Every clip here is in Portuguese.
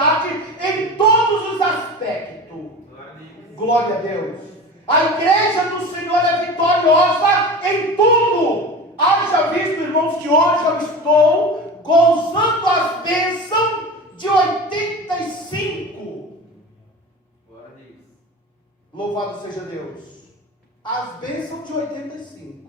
necessidade em todos os aspectos. Glória a Deus. A igreja do Senhor é vitoriosa em tudo. Haja visto, irmãos, que hoje eu estou gozando as bênçãos de 85. Louvado seja Deus. As bênçãos de 85.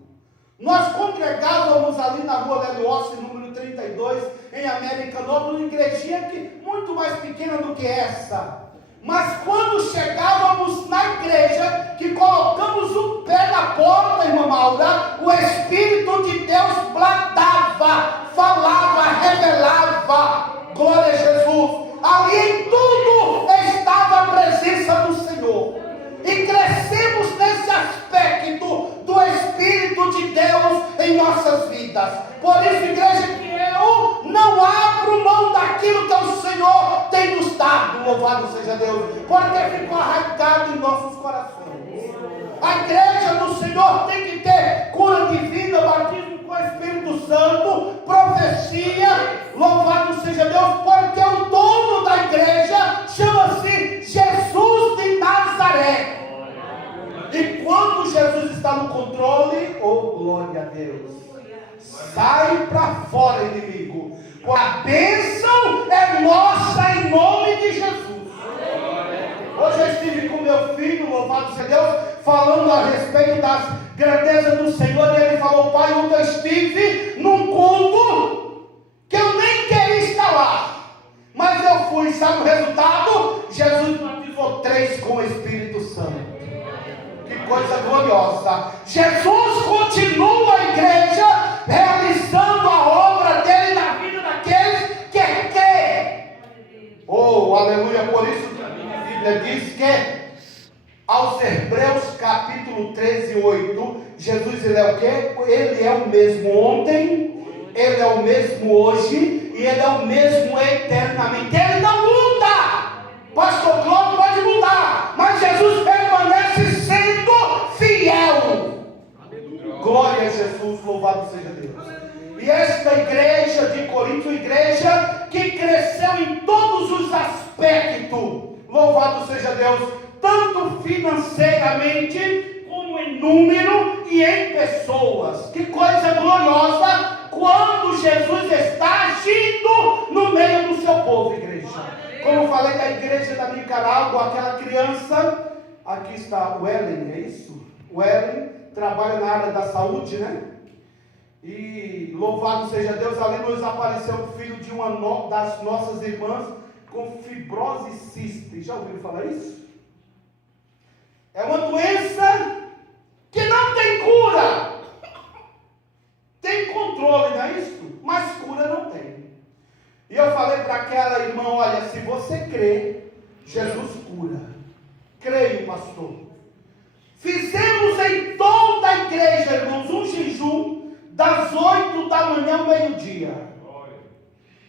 Nós congregávamos ali na rua Leliossi, número 32, em América Nova, uma igrejinha muito mais pequena do que essa. Mas quando chegávamos na igreja, que colocamos o pé na porta, irmã Maura, o Espírito de Deus bradava, falava, revelava. Glória a Jesus. Ali em tudo estava a presença do Senhor. E crescemos nesse aspecto do Espírito de Deus em nossas vidas. Por isso, igreja, que eu não abro mão daquilo que o Senhor tem nos dado. Louvado seja Deus. Porque ficou arraigado em nossos corações. A igreja do Senhor tem que ter cura divina, batismo com o Espírito Santo, profecia. Louvado seja Deus, porque o dono da igreja chama-se Jesus de Nazaré. E quando Jesus está no controle, oh glória a Deus, sai para fora, inimigo. A bênção é nossa em nome de Jesus. Hoje eu estive com meu filho, louvado seja Deus, falando a respeito das grandezas do Senhor, e ele falou: pai, ontem eu estive num culto que eu nem queria estar lá, mas eu fui. Sabe o resultado? Jesus batizou 3 com o Espírito Santo. Que coisa gloriosa. Jesus continua a igreja realizando a obra dele na vida daqueles que crê. Oh, aleluia. Por isso que a minha Bíblia diz que aos Hebreus capítulo 13, 8, Jesus, ele é o quê? Ele é o mesmo ontem, ele é o mesmo hoje e ele é o mesmo eternamente. Ele não muda. Pastor Cláudio pode mudar, mas Jesus permanece sendo fiel. Glória a Jesus, louvado seja Deus. E esta igreja de Corinto, igreja que cresceu em todos os aspectos, louvado seja Deus, tanto financeiramente como em número e em pessoas. Que coisa gloriosa quando Jesus está agindo no meio do seu povo, igreja. Como eu falei da igreja da Nicarágua, aquela criança, aqui está o Ellen, é isso? O Ellen trabalha na área da saúde, né? E louvado seja Deus, ali nos apareceu o filho de uma das nossas irmãs com fibrose cística. Já ouviram falar isso? É uma doença que não tem cura. Tem controle, não é isso? Mas cura não tem. E eu falei para aquela irmã: olha, se você crê, Jesus cura. Creio, pastor. Fizemos em toda a igreja, irmãos, um jejum das 8 da manhã ao meio-dia.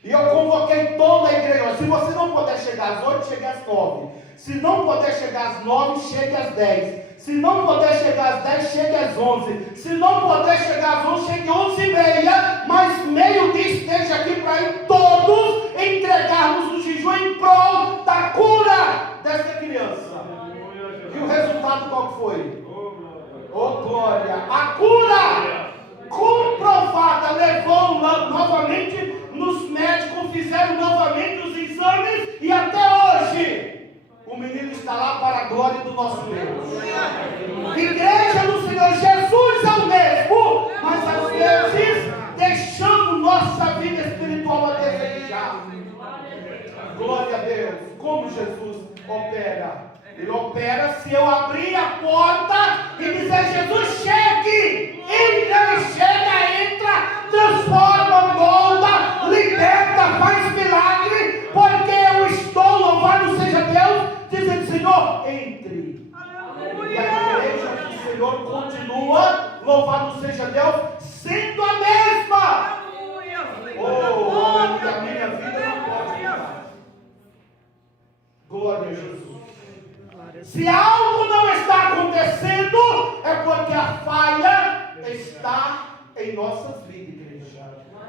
E eu convoquei toda a igreja. Se você não puder chegar às 8, chegue às 9. Se não puder chegar às 9, chegue às 10. Se não puder chegar às 10, chegue às 11. Se não puder chegar às 11, chegue às 11h30. Mas meio-dia esteja aqui para ir todos entregarmos o jejum em prol da cura dessa criança. E o resultado qual que foi? Oh glória! A cura comprovada, levou novamente nos médicos, fizeram novamente os exames e até hoje o menino está lá para a glória do nosso Deus. Igreja do Senhor, Jesus é o mesmo, mas às vezes deixando nossa vida espiritual a desejar. Glória a Deus. Como Jesus opera? Ele opera se eu abrir a porta e dizer: Jesus, chegue. Entra, ele chega, entra, transforma, molda, liberta, faz milagre, porque eu estou, louvado seja Deus, dizendo: Senhor, entre. E a igreja do Senhor continua, louvado seja Deus, sendo a mesma. Oh, a minha vida não pode mudar. Glória a Jesus. Se algo não está acontecendo, é porque a falha está em nossas vidas, igreja.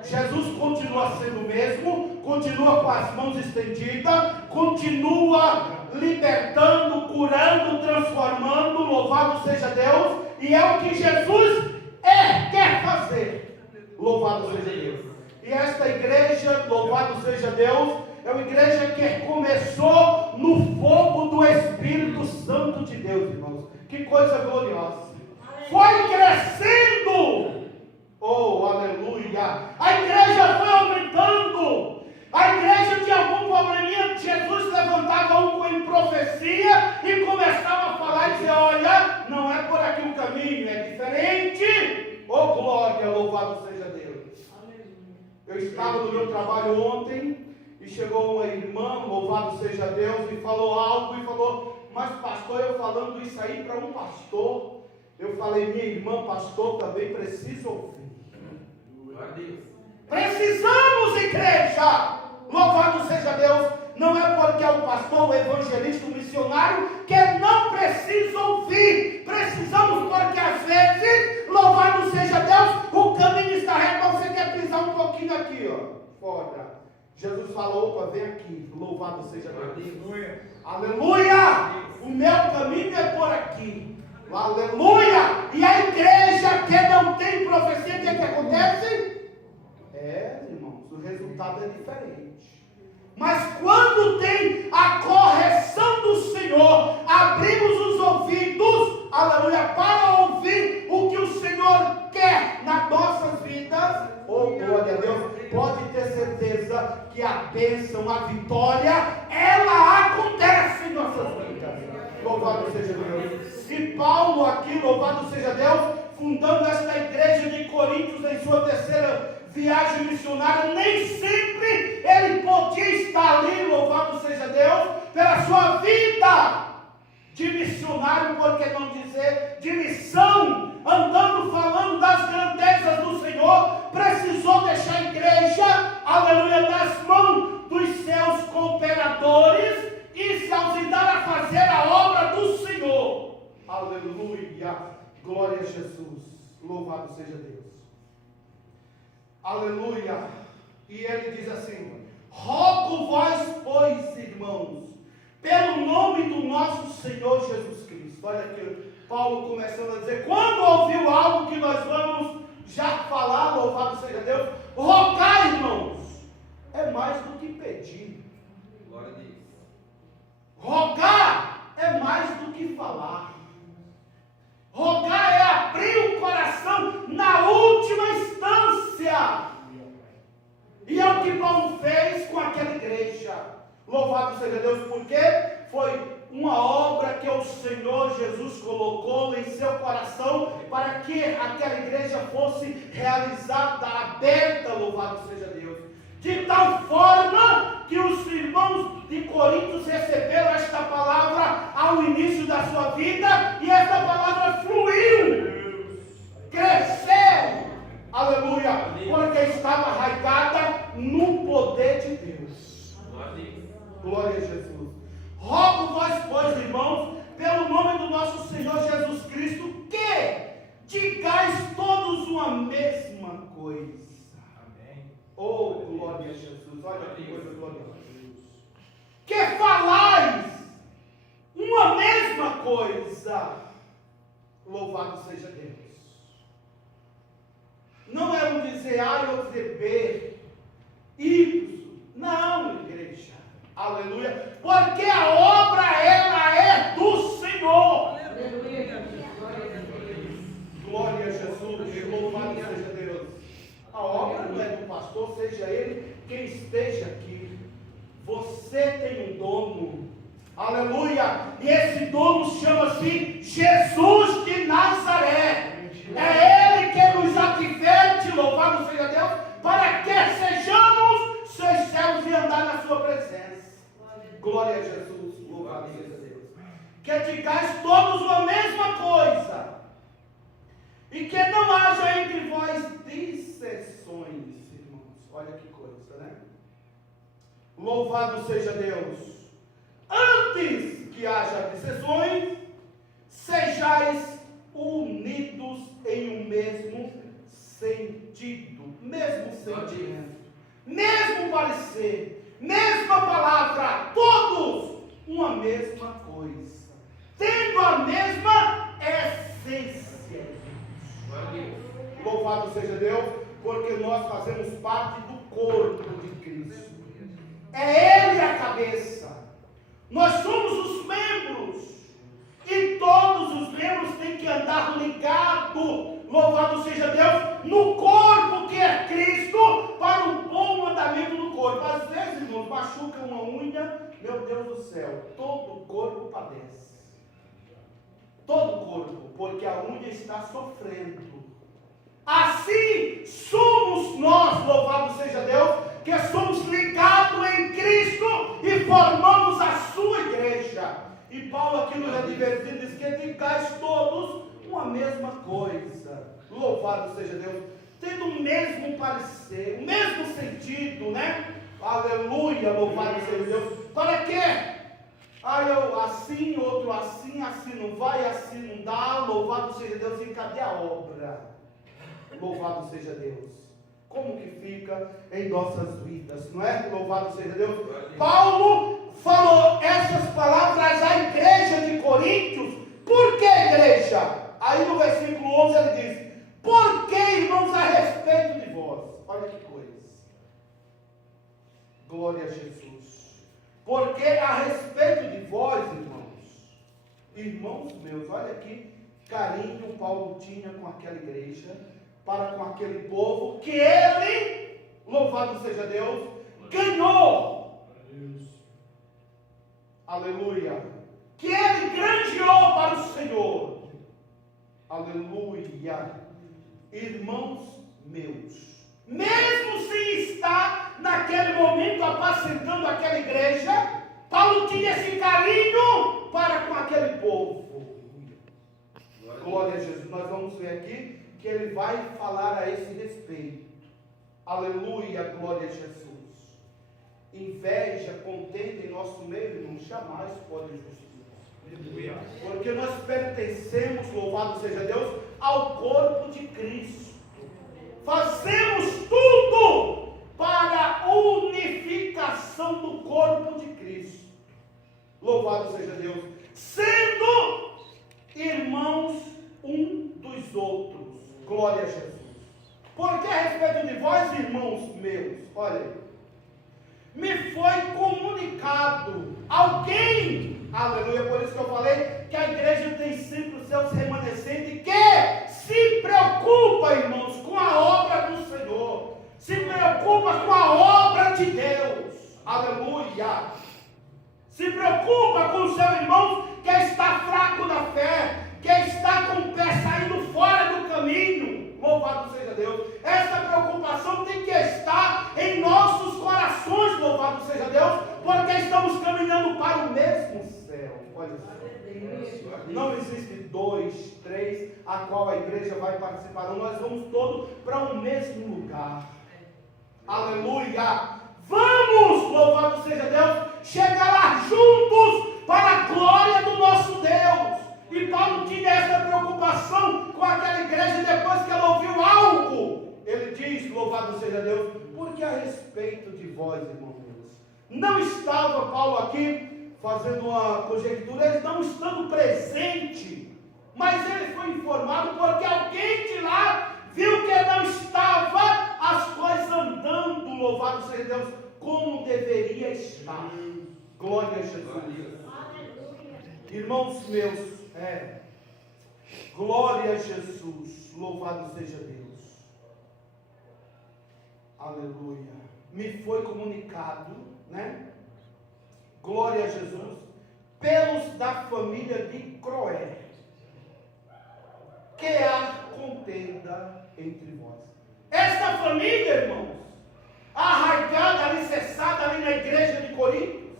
Jesus continua sendo o mesmo, continua com as mãos estendidas, continua libertando, curando, transformando, louvado seja Deus, e é o que Jesus quer fazer, louvado seja Deus. E esta igreja, louvado seja Deus, é uma igreja que começou no fogo do Espírito Santo de Deus, irmãos. Que coisa gloriosa. Foi crescendo. Oh, aleluia. A igreja foi aumentando. A igreja tinha algum probleminha. Jesus levantava um em profecia e começava a falar e dizer: olha, não é por aqui o caminho, é diferente. Oh, glória, louvado seja Deus. Eu estava no meu trabalho ontem e chegou uma irmã, louvado seja Deus, e falou algo e falou: mas pastor, eu falando isso aí para um pastor. Eu falei: minha irmã, pastor também precisa ouvir. Precisamos, igreja, louvado seja Deus. Não é porque é o pastor, o evangelista, o missionário que não precisa ouvir. Precisamos, porque às vezes, louvado seja Deus, o caminho está reto, você quer pisar um pouquinho aqui, ó, fora. Jesus falou: opa, vem aqui, louvado seja Deus. Aleluia! O meu caminho é por aqui. Aleluia! E a igreja que não tem profecia, o que acontece? Irmãos, o resultado é diferente. Mas quando tem a correção do Senhor, abrimos os ouvidos, aleluia, para ouvir o que o Senhor quer nas nossas vidas. Oh, glória a Deus. Pode ter certeza que a bênção, a vitória, ela acontece em nossas vidas. Louvado seja Deus. E Paulo aqui, louvado seja Deus, fundando esta igreja de Coríntios em sua terceira viagem missionária, nem sempre ele podia estar ali, louvado seja Deus, pela sua vida de missionário, por que não dizer de missão, andando, falando das grandezas do Senhor. Precisou deixar a igreja, aleluia, nas mãos dos seus cooperadores e se ausentar a fazer a obra do Senhor. Aleluia, glória a Jesus, louvado seja Deus. Aleluia. E ele diz assim: rogo vós, pois, irmãos, pelo nome do nosso Senhor Jesus Cristo. Olha aqui, Paulo começando a dizer, quando ouviu algo que nós vamos já falar, louvado seja Deus, rogar, irmãos, é mais do que pedir. Glória a Deus. Rogar é mais do que falar. Rogar é abrir o coração na última instância. E é o que Paulo fez com aquela igreja. Louvado seja Deus, porque foi uma obra que o Senhor Jesus colocou em seu coração para que aquela igreja fosse realizada, aberta, louvado seja Deus. De tal forma que os irmãos de Coríntios receberam esta palavra ao início da sua vida, e esta palavra fluiu, cresceu, aleluia, porque estava arraigada no poder de Deus. Glória a Jesus. Rogo vós, pois, irmãos, pelo nome do nosso Senhor Jesus Cristo, que digais todos uma mesma coisa. Oh, glória a Jesus, olha que coisa gloriosa. Que falais uma mesma coisa, louvado seja Deus. Não é um dizer A e outro dizer B, isso, não, igreja, aleluia, porque a obra, ela é do Senhor. Aleluia. Glória a Jesus, louvado seja Deus. A obra não é do pastor, seja ele quem esteja aqui. Você tem um dono, aleluia, e esse dono chama-se Jesus de Nazaré. É ele que nos adverte, louvado seja Deus, para que sejamos seus céus e andar na sua presença. Glória a Jesus, louvado seja Deus. Que digais todos a mesma coisa, e que não haja entre vós dissensões, irmãos. Olha que coisa, né? Louvado seja Deus. Antes que haja dissensões, sejais unidos em um mesmo sentido. mesmo sentimento, mesmo parecer, mesma palavra, todos uma mesma coisa, tendo a mesma essência. Louvado seja Deus, porque nós fazemos parte do corpo de Cristo. É Ele a cabeça. Nós somos os membros. E todos os membros têm que andar ligados, louvado seja Deus, no corpo que é Cristo, para o bom andamento do corpo. Às vezes, irmãos, machuca uma unha, meu Deus do céu, todo o corpo padece. Todo o corpo, porque a unha está sofrendo. Assim somos nós, louvado seja Deus, que somos ligados em Cristo e formamos a sua igreja. E Paulo aqui nos advertindo, diz que ficais todos uma mesma coisa. Louvado seja Deus. Tendo o mesmo parecer, o mesmo sentido, né? Aleluia, louvado seja Deus. Para quê? Eu assim, outro assim, assim não vai, assim não dá. Louvado seja Deus. E cadê a obra? Louvado seja Deus. Como que fica em nossas vidas, não é? Louvado seja Deus. Paulo falou essas palavras à igreja de Coríntios. Por que igreja? Aí no versículo 11 ele diz: por que, irmãos, a respeito de vós? Olha que coisa. Glória a Jesus. Porque a respeito de vós, irmãos meus, olha que carinho Paulo tinha com aquela igreja, para com aquele povo que ele, louvado seja Deus, ganhou. Aleluia. Que ele granjeou para o Senhor. Aleluia. Irmãos meus, mesmo sem estar naquele momento apacentando aquela igreja, Paulo tinha esse carinho para com aquele povo. Glória a Jesus. Nós vamos ver aqui que ele vai falar a esse respeito. Aleluia, glória a Jesus. Inveja, contenda em nosso meio, irmão, jamais pode existir. Porque nós pertencemos, louvado seja Deus, ao corpo de Cristo. Fazemos tudo para a unificação do corpo de Cristo. Louvado seja Deus. Sendo irmãos um dos outros. Glória a Jesus. Porque a respeito de vós, irmãos meus, olha, me foi comunicado alguém, aleluia, por isso que eu falei que a igreja tem sempre os seus remanescentes que se preocupa, irmãos, com a obra do Senhor, se preocupa com a obra de Deus, aleluia, se preocupa com o seu irmão que está fraco na fé, que está com o pé saindo fora do caminho. Louvado seja Deus. Essa preocupação tem que estar em nossos corações, louvado seja Deus, porque estamos caminhando para o mesmo céu. Olha só. Não existe 2, 3, a qual a igreja vai participar. Nós vamos todos para o mesmo lugar. Aleluia. Vamos, louvado seja Deus, chegar lá juntos para a glória do nosso Deus. E Paulo tinha essa preocupação com aquela igreja. Depois que ela ouviu algo, ele diz, louvado seja Deus, porque a respeito de vós, irmãos, não estava Paulo aqui fazendo uma conjectura, eles não estando presente, mas ele foi informado porque alguém de lá viu que não estava as coisas andando, louvado seja Deus, como deveria estar. Glória a Jesus. Irmãos meus, glória a Jesus, louvado seja Deus, aleluia. Me foi comunicado, né? Glória a Jesus, pelos da família de Cloé, que há contenda entre vós. Esta família, irmãos, arraigada, alicerçada ali na igreja de Corinto,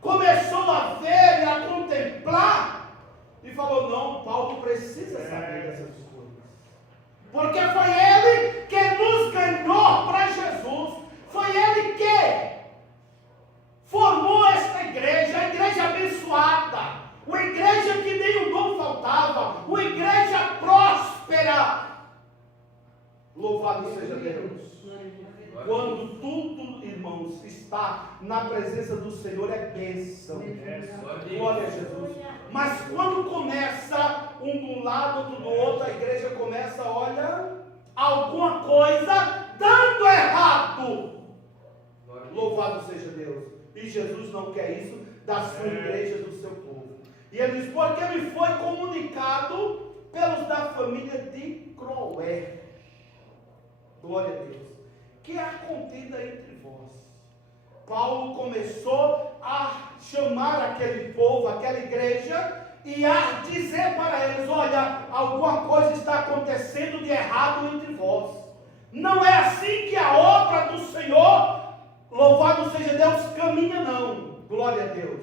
começou a ver e a contemplar, e falou: não, Paulo precisa saber dessas coisas, porque foi ele que nos ganhou para Jesus, foi ele que formou esta igreja, a igreja abençoada, uma igreja que nem o dom faltava, uma igreja próspera. Louvado Louvado seja Deus. Quando tudo, irmãos, está na presença do Senhor, é bênção. Glória a Jesus. Mas quando começa um de um lado, outro do outro, a igreja começa, olha, alguma coisa dando errado. Louvado seja Deus. E Jesus não quer isso da sua igreja, do seu povo. E ele diz, porque me foi comunicado pelos da família de Cloé. Glória a Deus. Que há contenda entre vós. Paulo começou a chamar aquele povo, aquela igreja, e a dizer para eles, olha, alguma coisa está acontecendo de errado entre vós. Não é assim que a obra do Senhor, louvado seja Deus, caminha não. Glória a Deus.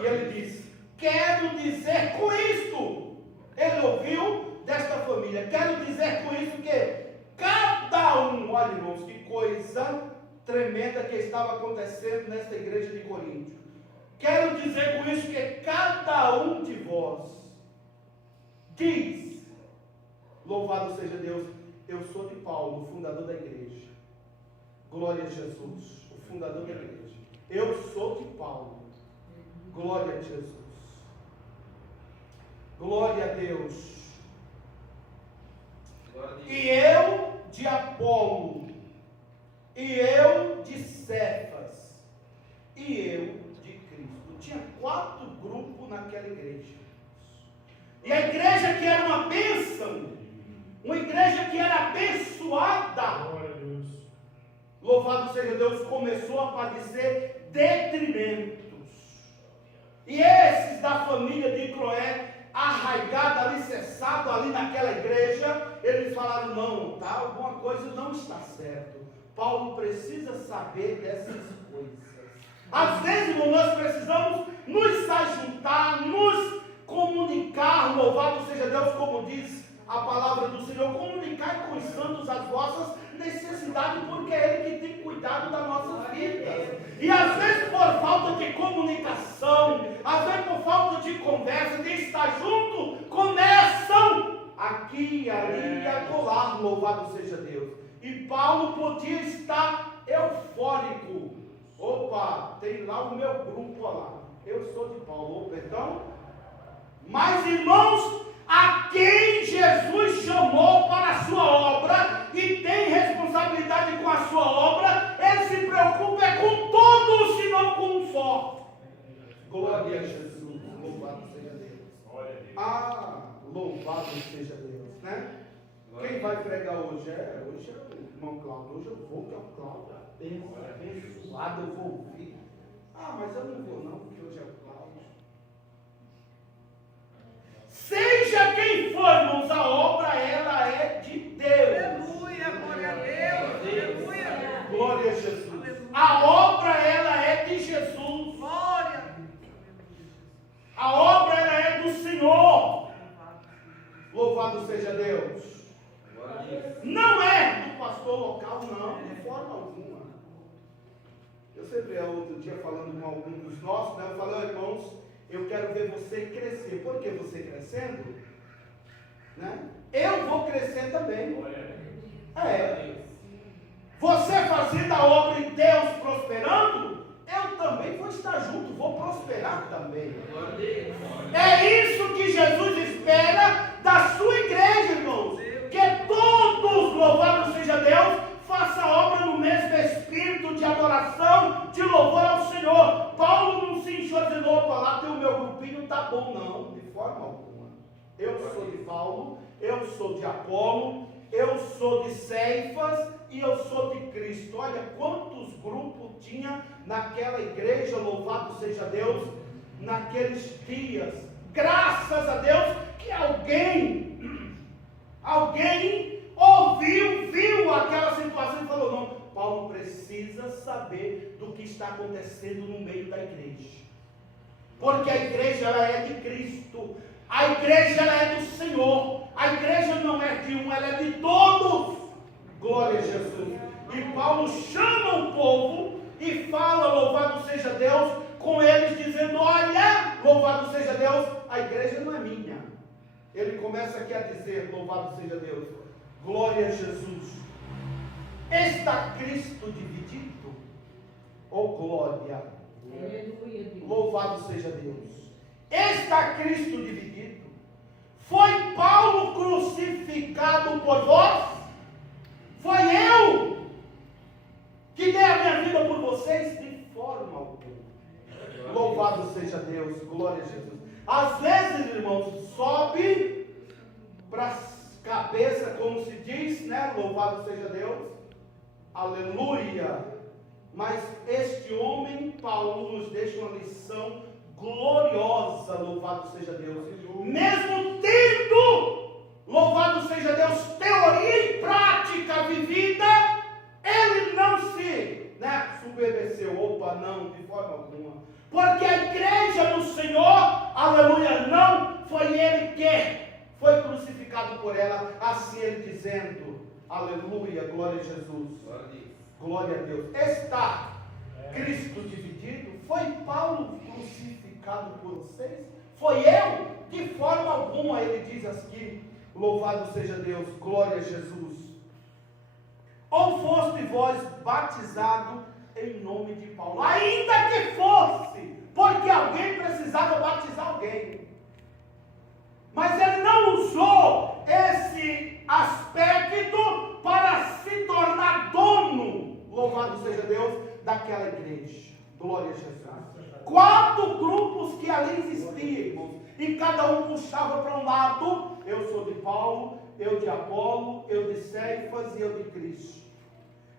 E ele diz, quero dizer com isto, ele ouviu desta família, quero dizer com isso que cada um, olha irmãos, que coisa tremenda que estava acontecendo nesta igreja de Corinto. Quero dizer com isso que cada um de vós diz, louvado seja Deus, eu sou de Paulo, o fundador da igreja. Glória a Jesus, o fundador da igreja. Eu sou de Paulo. Glória a Jesus. Glória a Deus. E eu de Apolo, e eu de Cefas, e eu de Cristo. Tinha 4 grupos naquela igreja. E a igreja que era uma bênção, uma igreja que era abençoada, louvado seja Deus, começou a padecer detrimentos. E esses da família de Cloé, arraigado, alicerçado ali naquela igreja, eles falaram, não, tá, alguma coisa não está certo. Paulo precisa saber dessas coisas. Às vezes nós precisamos nos ajuntar, nos comunicar, louvado seja Deus, como diz a palavra do Senhor, comunicar com os santos as vossas necessidades, porque é Ele que tem cuidado da nossa vida. E às vezes por falta de comunicação, às vezes por falta de conversa, de estar junto, começam aqui, ali e acolá, louvado seja Deus. E Paulo podia estar eufórico. Opa, tem lá o meu grupo lá. Eu sou de Paulo. Opa, então, mas irmãos, a quem Jesus chamou para a sua obra e tem responsabilidade com a sua obra, ele se preocupa com todos, se não com um só. Glória a Jesus, louvado seja Deus. Ah, louvado seja Deus, né? Quem vai pregar hoje? Hoje é o irmão Cláudio. Hoje eu vou, que é o Cláudio. Abençoado, eu vou ouvir. Ah, mas eu não vou não, porque hoje é o Cláudio. Seja quem for, irmãos, a obra, ela é de Deus. Aleluia, glória a Deus. Aleluia. Glória a Jesus. A obra, ela é de Jesus. Glória. A obra, ela é do Senhor. Louvado seja Deus. Não é do pastor local, não, de forma alguma. Eu sempre, outro dia, falando com algum dos nossos, né, eu falei, irmãos, eu quero ver você crescer. Por que você crescendo? Né? Eu vou crescer também. Você fazendo a obra e Deus prosperando, eu também vou estar junto, vou prosperar também. É isso que Jesus espera da sua igreja, irmãos. Que todos, louvado seja Deus, façam a obra no mesmo espírito de adoração, de louvor ao Senhor. Paulo não se enxou de novo, lá tem o meu grupinho, tá bom, não, de forma alguma. Eu sou de Paulo, eu sou de Apolo, eu sou de Cefas e eu sou de Cristo. Olha quantos grupos tinha naquela igreja, louvado seja Deus, naqueles dias. Graças a Deus que alguém ouviu, viu aquela situação e falou, não, Paulo precisa saber do que está acontecendo no meio da igreja. Porque a igreja, ela é de Cristo. A igreja, ela é do Senhor. A igreja não é de um, ela é de todos. Glória a Jesus. E Paulo chama o povo e fala, louvado seja Deus, com eles dizendo, olha, louvado seja Deus, a igreja não é minha. Ele começa aqui a dizer, louvado seja Deus, glória a Jesus. Está Cristo dividido? Oh glória! Louvado seja Deus! Está Cristo dividido? Foi Paulo crucificado por vós? Foi eu que dei a minha vida por vocês? De forma alguma. Louvado seja Deus, glória a Jesus. Às vezes, irmãos, sobe para a cabeça, como se diz, né? Louvado seja Deus, aleluia. Mas este homem, Paulo, nos deixa uma lição gloriosa, louvado seja Deus. Mesmo tendo, louvado seja Deus, teoria e prática vivida, ele não se submereceu. Opa, não, de forma alguma. Porque a igreja do Senhor, aleluia, não foi ele que foi crucificado por ela, assim ele dizendo, aleluia, glória a Jesus. Glória a Deus. Está Cristo dividido? Foi Paulo crucificado por vocês? Foi eu? De forma alguma, ele diz aqui, louvado seja Deus, glória a Jesus. Ou foste vós batizado em nome de Paulo? Ainda que fosse, porque alguém precisava batizar alguém. Mas ele não usou esse aspecto para se tornar dono, louvado seja Deus, daquela igreja. Glória a Jesus. 4 grupos que ali existiam, irmãos, e cada um puxava para um lado. Eu sou de Paulo, eu de Apolo, eu de Cefas e eu de Cristo.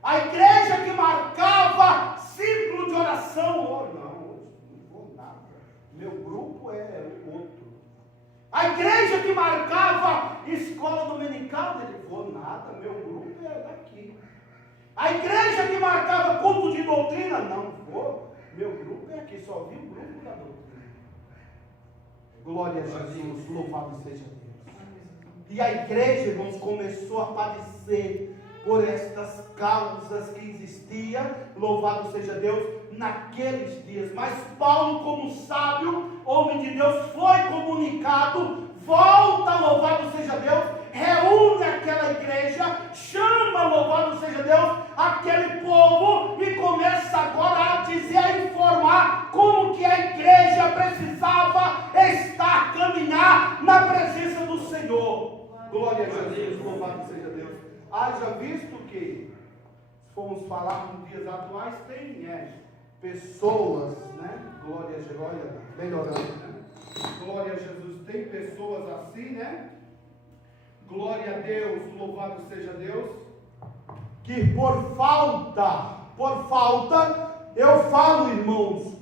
A igreja que marcava círculo de oração, oh não vou nada, meu grupo é outro. A igreja que marcava escola dominical, ele vou nada, meu grupo é daqui. A igreja que marcava culto de doutrina, não vou, meu grupo é aqui, só vi o grupo da doutrina. Glória a Jesus, louvado seja Deus. E a igreja, irmãos, começou a padecer por estas causas que existiam, louvado seja Deus, naqueles dias. Mas Paulo, como sábio, homem de Deus, foi comunicado, volta, louvado seja Deus, reúne aquela igreja, chama, louvado seja Deus, aquele povo e começa agora a dizer, a informar como que a igreja precisava estar, caminhar na presença do Senhor. Glória a Jesus, louvado seja Deus. Haja visto que, se formos falar nos dias atuais, tem pessoas, né? Glória a Jesus, melhorando, né? Glória a Jesus, tem pessoas assim, né? Glória a Deus, louvado seja Deus, que por falta, eu falo, irmãos,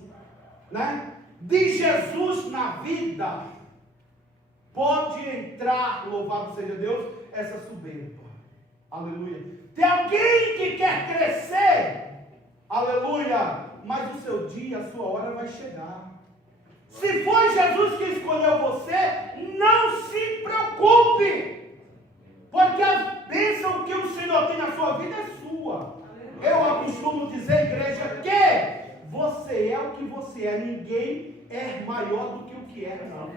né? De Jesus na vida, pode entrar, louvado seja Deus, essa soberba. Aleluia. Tem alguém que quer crescer, aleluia, mas o seu dia, a sua hora vai chegar. Se foi Jesus que escolheu você, não se preocupe, porque a bênção que o Senhor tem na sua vida é sua. Eu costumo dizer, igreja, que você é o que você é, ninguém é maior do que o que é, não.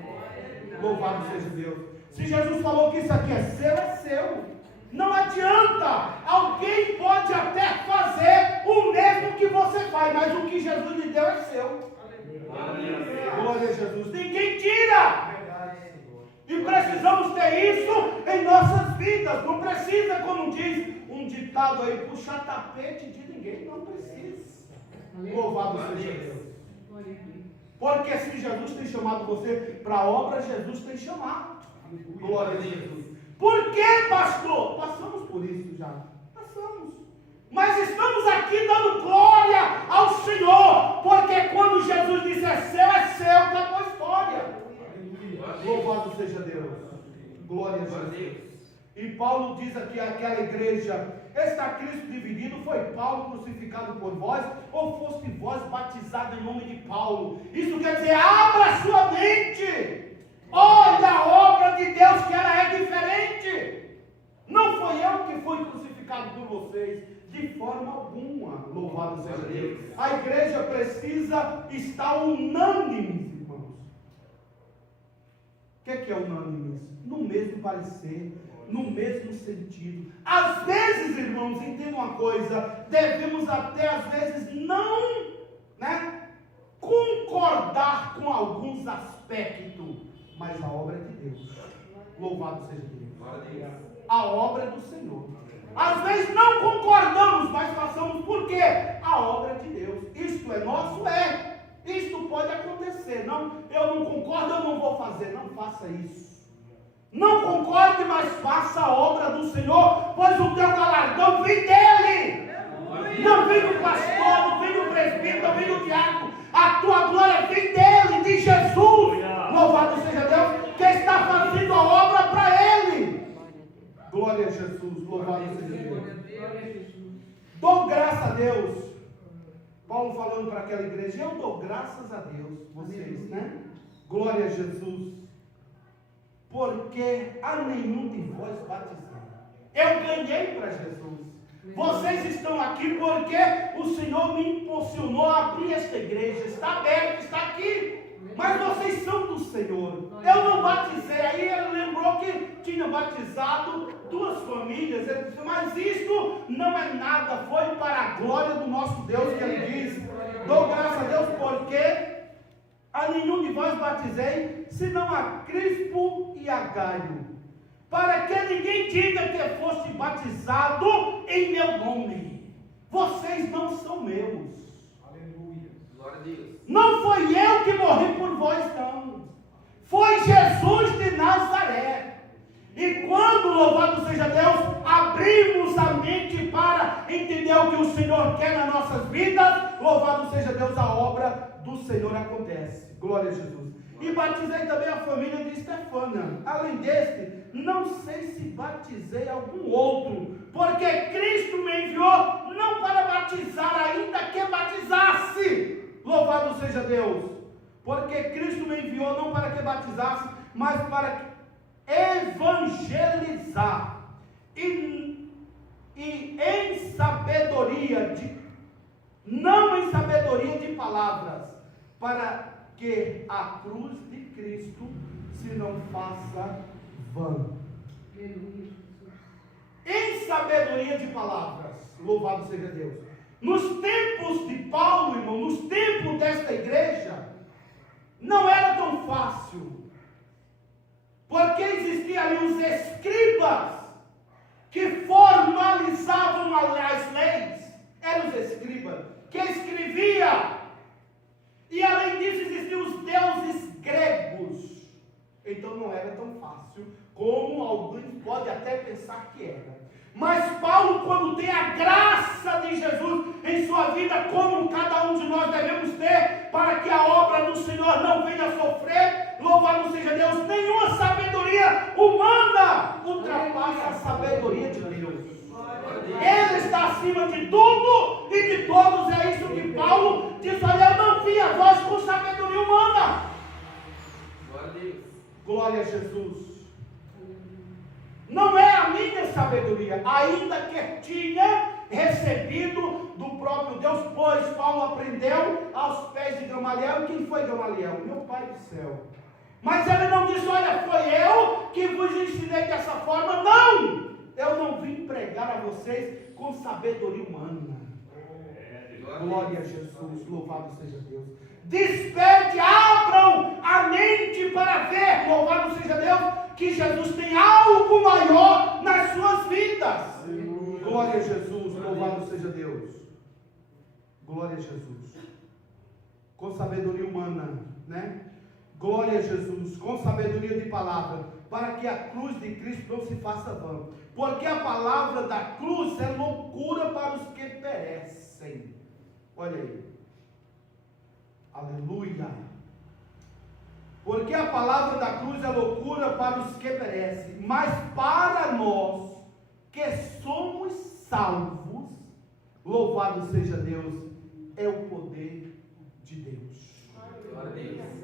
Louvado seja Deus. Se Jesus falou que isso aqui é seu, é seu. Não adianta, alguém pode até fazer o mesmo que você faz, mas o que Jesus lhe deu é seu. Glória a Jesus, ninguém tira. E precisamos ter isso em nossas vidas. Não precisa, como diz um ditado aí, puxar tapete de ninguém, não precisa. Louvado seja Deus. Porque se Jesus tem chamado você para a obra, Jesus tem chamado. Glória a Jesus. Por que, pastor? Passamos por isso já. Passamos. Mas estamos aqui dando glória ao Senhor. Porque quando Jesus disse é seu, acabou a história. Louvado seja Deus. Glória a Jesus. E Paulo diz aqui àquela igreja: está Cristo dividido? Foi Paulo crucificado por vós? Ou foste vós batizado em nome de Paulo? Isso quer dizer, abra sua mente. Olha a obra de Deus, que ela é diferente. Não foi eu que fui crucificado por vocês, de forma alguma. Louvado seja Deus. A igreja precisa estar unânime, irmãos. O que é unânime? No mesmo parecer, no mesmo sentido. Às vezes, irmãos, entenda uma coisa, devemos até às vezes não, concordar com alguns aspectos, mas a obra é de Deus. Louvado seja Deus. A obra é do Senhor. Às vezes não concordamos, mas passamos por quê? A obra é de Deus. Isto é nosso? É. Isto pode acontecer. Não, eu não concordo, eu não vou fazer. Não faça isso. Não concorde, mas faça a obra do Senhor, pois o teu galardão vem dele. Não vem do pastor, não vem do presbítero, não vem do diácono. A tua glória vem dele, de Jesus. Louvado seja Deus, que está fazendo a obra para ele. Glória a Jesus, louvado seja Deus. Dou graças a Deus. Paulo falando para aquela igreja, eu dou graças a Deus, vocês, Glória a Jesus. Porque a nenhum de vós batizei. Eu ganhei para Jesus. Vocês estão aqui porque o Senhor me impulsionou a abrir esta igreja. Está aberto, está aqui. Mas vocês são do Senhor. Eu não batizei. Aí ele lembrou que tinha batizado 2 famílias. Ele disse, mas isso não é nada. Foi para a glória do nosso Deus que ele diz. Dou graças a Deus porque a nenhum de vós batizei, senão a Crispo e a Gaio, para que ninguém diga que fosse batizado em meu nome. Vocês não são meus. Aleluia. Glória a Deus. Não foi eu que morri por vós, não. Foi Jesus de Nazaré. E quando, louvado seja Deus, abrimos a mente para entender o que o Senhor quer nas nossas vidas, louvado seja Deus, a obra do Senhor acontece. Glória a Jesus. E batizei também a família de Estefânia. Além deste, não sei se batizei algum outro, porque Cristo me enviou não para batizar, ainda que batizasse. Louvado seja Deus. Porque Cristo me enviou não para que batizasse, mas para evangelizar. E em sabedoria não em sabedoria de palavras, para que a cruz de Cristo se não faça vã. Em sabedoria de palavras, louvado seja Deus. Nos tempos de Paulo, irmão, nos tempos desta igreja, não era tão fácil, porque existiam ali os escribas que formalizavam as leis. Eram os escribas que escrevia. E além disso existiam os deuses gregos. Então não era tão fácil como alguns podem até pensar que era. Mas Paulo, quando tem a graça de Jesus em sua vida, como cada um de nós devemos ter, para que a obra do Senhor não venha a sofrer, louvado seja Deus, nenhuma sabedoria humana ultrapassa a sabedoria de Deus. Ele está acima de tudo e de todos. É isso que Paulo diz: olha, eu não vi a voz com sabedoria humana. Glória a Deus. Glória a Jesus. Não é a minha sabedoria, ainda que tinha recebido do próprio Deus, pois Paulo aprendeu aos pés de Gamaliel. E quem foi Gamaliel? Meu Pai do céu. Mas ele não disse: olha, foi eu que vos ensinei dessa forma. Não! Eu não vim pregar a vocês com sabedoria humana. Glória a Jesus, louvado seja Deus. Desperte, abram a mente para ver, louvado seja Deus, que Jesus tem algo maior nas suas vidas. Glória a Jesus, louvado seja Deus. Glória a Jesus. Com sabedoria humana, Glória a Jesus, com sabedoria de palavra, para que a cruz de Cristo não se faça vã. Porque a palavra da cruz é loucura para os que perecem. Olha aí. Aleluia. Porque a palavra da cruz é loucura para os que perecem, mas para nós que somos salvos, louvado seja Deus, é o poder de Deus. Glória a Deus.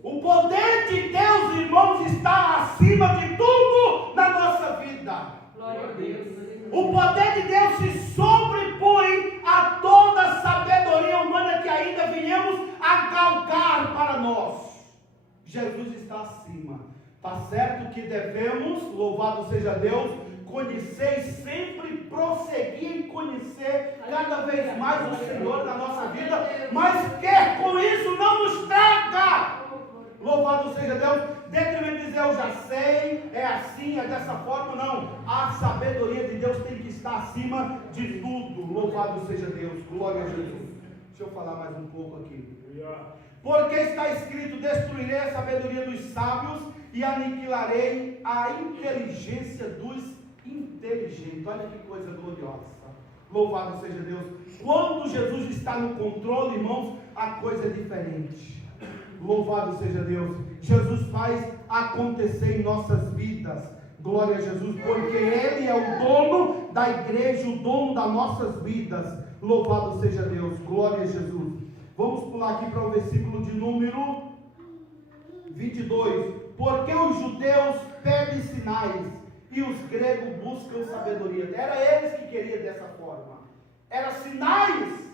O poder de Deus, irmãos, está acima de tudo na nossa vida. Glória a Deus. O poder de Deus se sobrepõe a toda sabedoria humana que ainda venhamos a galgar para nós. Jesus está acima. Está certo que devemos, louvado seja Deus, conhecer e sempre prosseguir em conhecer cada vez mais o Senhor na nossa vida, mas quer com isso não nos traga. Louvado seja Deus. Dentro de dizer eu já sei, é assim, é dessa forma, não. A sabedoria de Deus tem que estar acima de tudo. Louvado seja Deus, glória a Jesus. Deixa eu falar mais um pouco aqui. Porque está escrito: destruirei a sabedoria dos sábios e aniquilarei a inteligência dos inteligentes. Olha que coisa gloriosa. Louvado seja Deus. Quando Jesus está no controle, irmãos, a coisa é diferente. Louvado seja Deus. Jesus faz acontecer em nossas vidas. Glória a Jesus, porque Ele é o dono da igreja, o dono das nossas vidas. Louvado seja Deus, glória a Jesus. Vamos pular aqui para o versículo de número 22. Porque os judeus pedem sinais e os gregos buscam sabedoria. Era eles que queriam dessa forma. Era sinais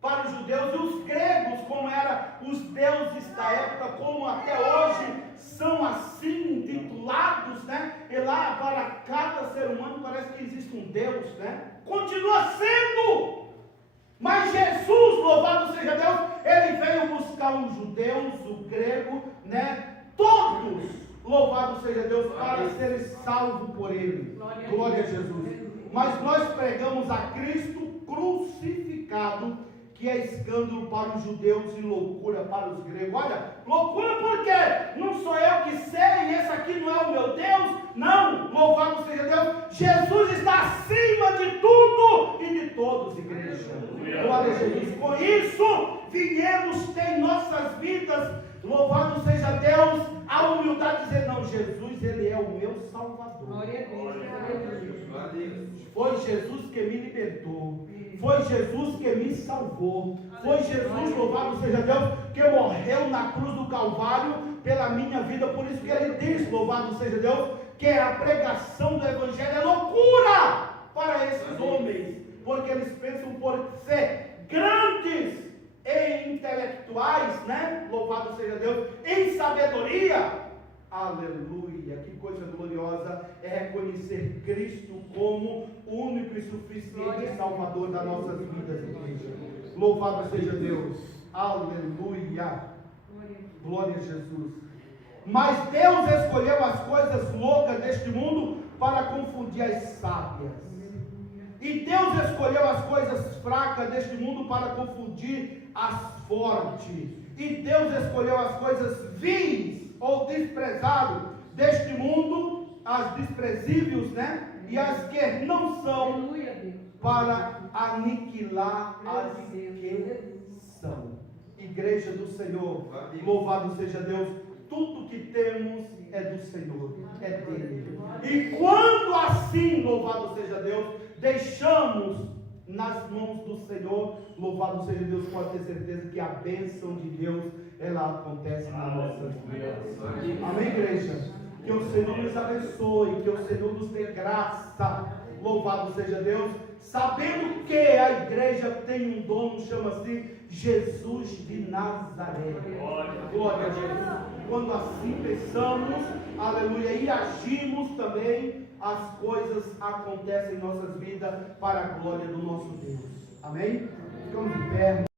para os judeus, e os gregos, como eram os deuses da época, como até hoje são assim intitulados, né? E lá para cada ser humano parece que existe um Deus, né? Continua sendo, mas Jesus, louvado seja Deus, Ele veio buscar os judeus, o grego, né? Todos, louvado seja Deus, para serem salvos por Ele. Glória a Jesus. Mas nós pregamos a Cristo crucificado, que é escândalo para os judeus e loucura para os gregos. Olha, loucura por quê? Não sou eu que sei, esse aqui não é o meu Deus. Não, louvado seja Deus. Jesus está acima de tudo e de todos, igreja. Glória a Jesus. Com isso, viemos ter em nossas vidas, louvado seja Deus, a humildade de dizer: não, Jesus, Ele é o meu Salvador. Glória a Deus. Foi Jesus que me libertou. Foi Jesus que me salvou. Foi Jesus, louvado seja Deus, que morreu na cruz do Calvário pela minha vida. Por isso que Ele diz, louvado seja Deus, que a pregação do Evangelho é loucura para esses homens, porque eles pensam por ser grandes e intelectuais, né? Louvado seja Deus, em sabedoria. Aleluia, que coisa gloriosa é reconhecer Cristo como o único e suficiente Salvador das nossas vidas, igreja. Louvado seja Deus. Aleluia. Glória a Jesus. Mas Deus escolheu as coisas loucas deste mundo para confundir as sábias. E Deus escolheu as coisas fracas deste mundo para confundir as fortes. E Deus escolheu as coisas vis ou desprezadas deste mundo, as desprezíveis, né? E as que não são, para aniquilar as que são. Igreja do Senhor, louvado seja Deus. Tudo que temos é do Senhor, é dele. E quando assim, louvado seja Deus, deixamos nas mãos do Senhor, louvado seja Deus, pode ter certeza que a bênção de Deus, ela acontece nas nossas vidas. Amém, igreja? Que o Senhor nos abençoe, que o Senhor nos dê graça, louvado seja Deus, sabendo que a igreja tem um dono, chama-se Jesus de Nazaré. Glória a Jesus. Quando assim pensamos, aleluia, e agimos também, as coisas acontecem em nossas vidas para a glória do nosso Deus. Amém? Ficamos de pé.